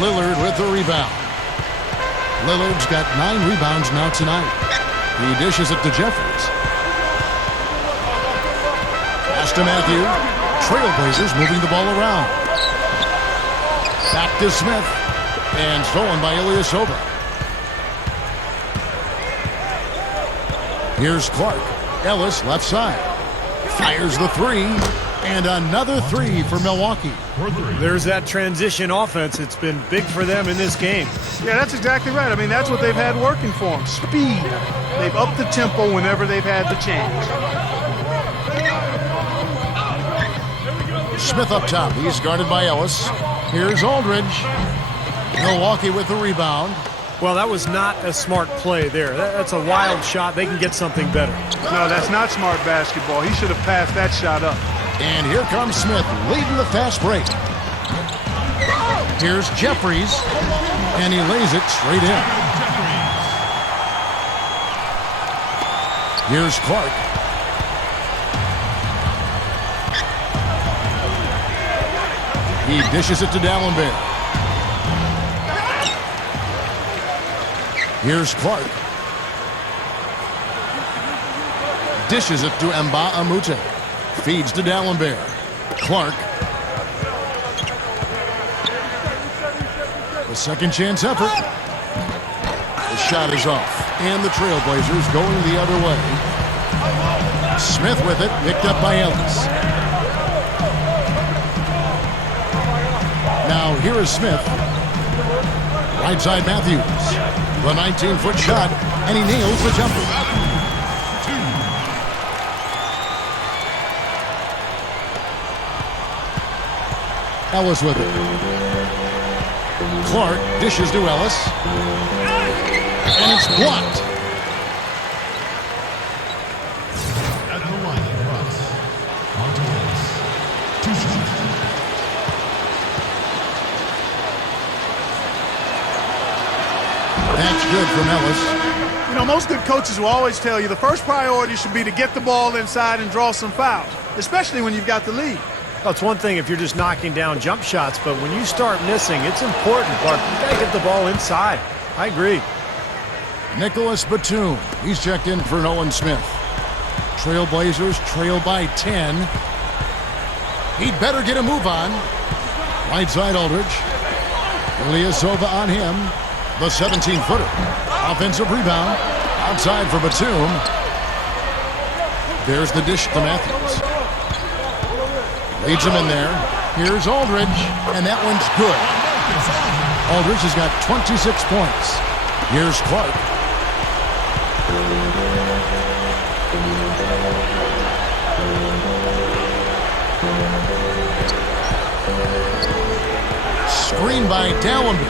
Lillard with the rebound. Lillard's got 9 rebounds now tonight. He dishes it to Jeffries. Pass to Matthew. Trailblazers moving the ball around. Back to Smith. And stolen by Ilyasova. Here's Clark. Ellis left side. Fires the 3. And another 3 for Milwaukee. There's that transition offense. It's been big for them in this game. Yeah, that's exactly right. I mean, that's what they've had working for them. Speed. They've upped the tempo whenever they've had the chance. Smith up top. He's guarded by Ellis. Here's Aldridge. Milwaukee with the rebound. Well, that was not a smart play there. That's a wild shot. They can get something better. No, that's not smart basketball. He should have passed that shot up. And here comes Smith leading the fast break. Here's Jeffries. And he lays it straight in. Here's Clark. He dishes it to D'Alembert. Here's Clark. Dishes it to Mbah-a-Moute. Feeds to D'Alembert. Clark. The second chance effort. The shot is off. And the Trailblazers going the other way. Smith with it. Picked up by Ellis. Now here is Smith. Right side Matthews. The 19-foot shot. And he nails the jumper. Ellis with it. Clark dishes to Ellis. And it's blocked. At the line, Bucks. Monty Ellis. 2 shots. That's good from Ellis. You know, most good coaches will always tell you the first priority should be to get the ball inside and draw some fouls, especially when you've got the lead. Well, it's one thing if you're just knocking down jump shots, but when you start missing, it's important, Clark. You got to get the ball inside. I agree. Nicholas Batum. He's checked in for Nolan Smith. Trailblazers trail by 10. He'd better get a move on. Right side Aldridge. Ilyasova on him. The 17-footer. Offensive rebound. Outside for Batum. There's the dish to Matthews. Leads him in there. Here's Aldridge. And that one's good. Aldridge has got 26 points. Here's Clark. Screen by D'Alembert.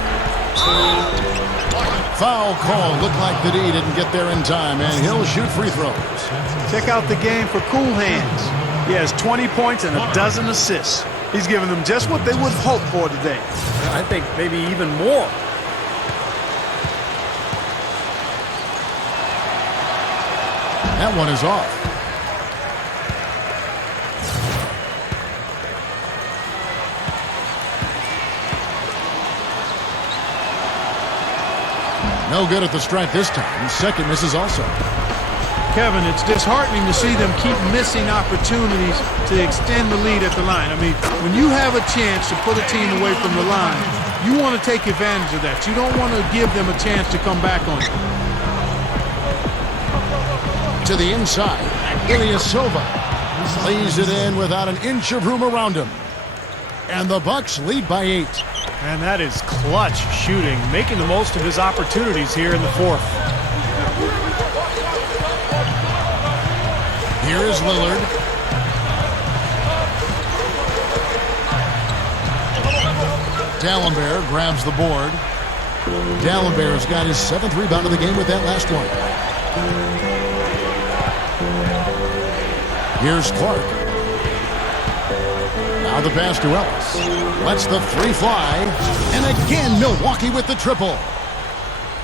Foul call. Looked like the D didn't get there in time, and he'll shoot free throws. Check out the game for Cool Hands. He has 20 points and a dozen assists. He's giving them just what they would hope for today. I think maybe even more. That one is off. No good at the stripe this time. Second misses also. Kevin, it's disheartening to see them keep missing opportunities to extend the lead at the line. I mean, when you have a chance to put a team away from the line, you want to take advantage of that. You don't want to give them a chance to come back on you. To the inside, Ilyasova lays it in without an inch of room around him. And the Bucks lead by 8. And that is clutch shooting, making the most of his opportunities here in the fourth. Here is Lillard. D'Alembert grabs the board. D'Alembert's got his 7th rebound of the game with that last one. Here's Clark. Now the pass to Ellis. Lets the 3 fly. And again, Milwaukee with the triple.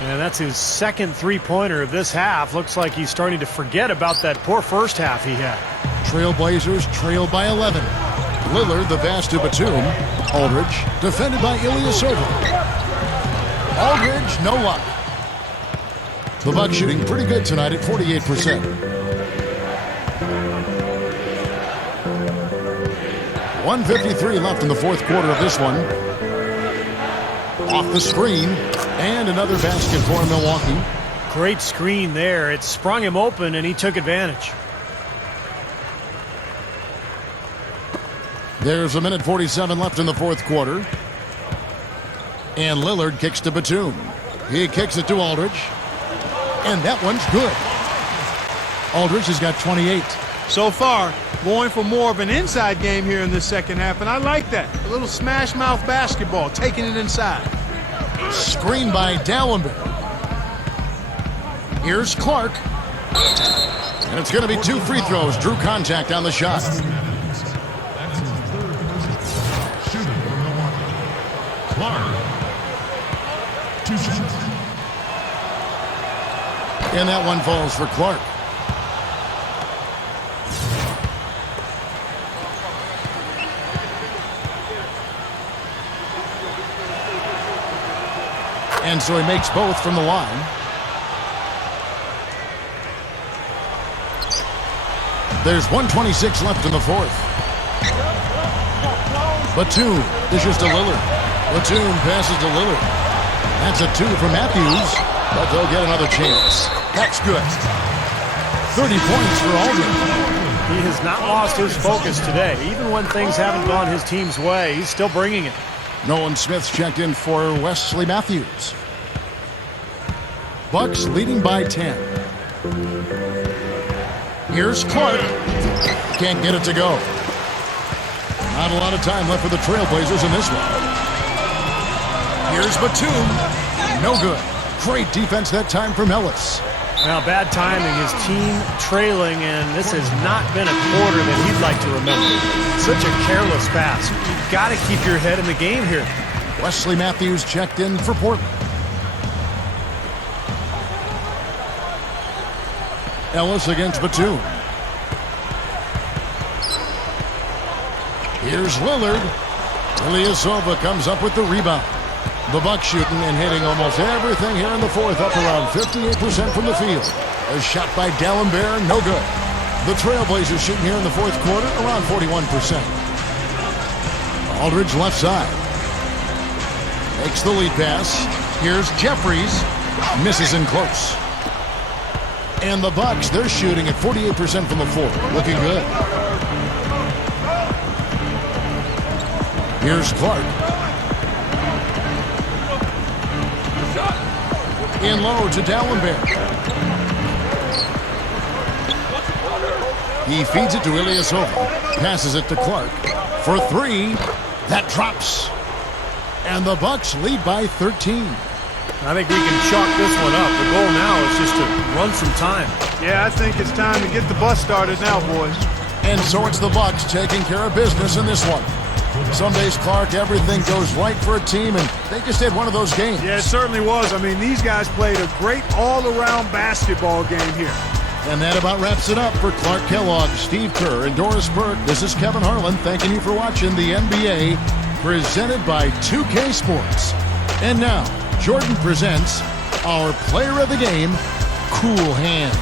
And that's his 2nd three-pointer of this half. Looks like he's starting to forget about that poor first half he had. Trailblazers trail by 11. Lillard, the pass to Batum. Aldridge, defended by Ilyasova. Aldridge, no luck. The Bucks shooting pretty good tonight at 48%. 1:53 left in the 4th quarter of this one. Off the screen, and another basket for Milwaukee. Great screen there. It sprung him open, and he took advantage. There's 1:47 left in the 4th quarter. And Lillard kicks to Batum. He kicks it to Aldridge. And that one's good. Aldridge has got 28. So far, going for more of an inside game here in this second half, and I like that. A little smash mouth basketball, taking it inside. Screen by D'Alembert. Here's Clark. And it's going to be 2 free throws. Drew contact on the shot. That's his 3rd shooting for Milwaukee. Clark. 2 shots. And that one falls for Clark. And so he makes both from the line. There's 1:26 left in the 4th. Batum dishes to Lillard. Batum passes to Lillard. That's a 2 for Matthews, but they'll get another chance. That's good. 30 points for Aldridge. He has not lost his focus today. Even when things haven't gone his team's way, he's still bringing it. Nolan Smith's checked in for Wesley Matthews. Bucks leading by 10. Here's Clark. Can't get it to go. Not a lot of time left for the Trailblazers in this one. Here's Batum. No good. Great defense that time from Ellis. Now, bad timing. His team trailing, and this has not been a quarter that he'd like to remember. Such a careless pass. You've got to keep your head in the game here. Wesley Matthews checked in for Portland. Ellis against Batum. Here's Lillard. Ilyasova comes up with the rebound. The Bucks shooting and hitting almost everything here in the 4th, up around 58% from the field. A shot by D'Alembert, no good. The Trailblazers shooting here in the 4th quarter, around 41%. Aldridge left side. Makes the lead pass. Here's Jeffries. Misses in close. And the Bucks, they're shooting at 48% from the 4th. Looking good. Here's Clark. In low to D'Alembert. He feeds it to Ilyasova. Passes it to Clark. For 3. That drops. And the Bucks lead by 13. I think we can chalk this one up. The goal now is just to run some time. Yeah, I think it's time to get the bus started now, boys. And so it's the Bucks taking care of business in this one. Some days, Clark, everything goes right for a team, and they just had one of those games. Yeah, it certainly was. I mean, these guys played a great all-around basketball game here. And that about wraps it up for Clark Kellogg, Steve Kerr, and Doris Burke. This is Kevin Harlan thanking you for watching the NBA presented by 2K Sports. And now, Jordan presents our player of the game, Cool Hand.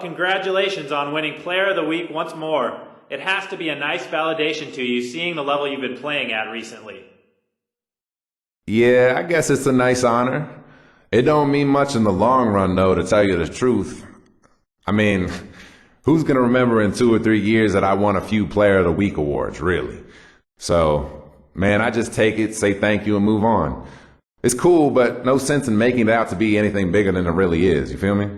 Congratulations on winning Player of the Week once more. It has to be a nice validation to you seeing the level you've been playing at recently. Yeah, I guess it's a nice honor. It don't mean much in the long run, though, to tell you the truth. I mean, who's going to remember in 2 or 3 years that I won a few Player of the Week awards, really? So, man, I just take it, say thank you, and move on. It's cool, but no sense in making it out to be anything bigger than it really is, you feel me?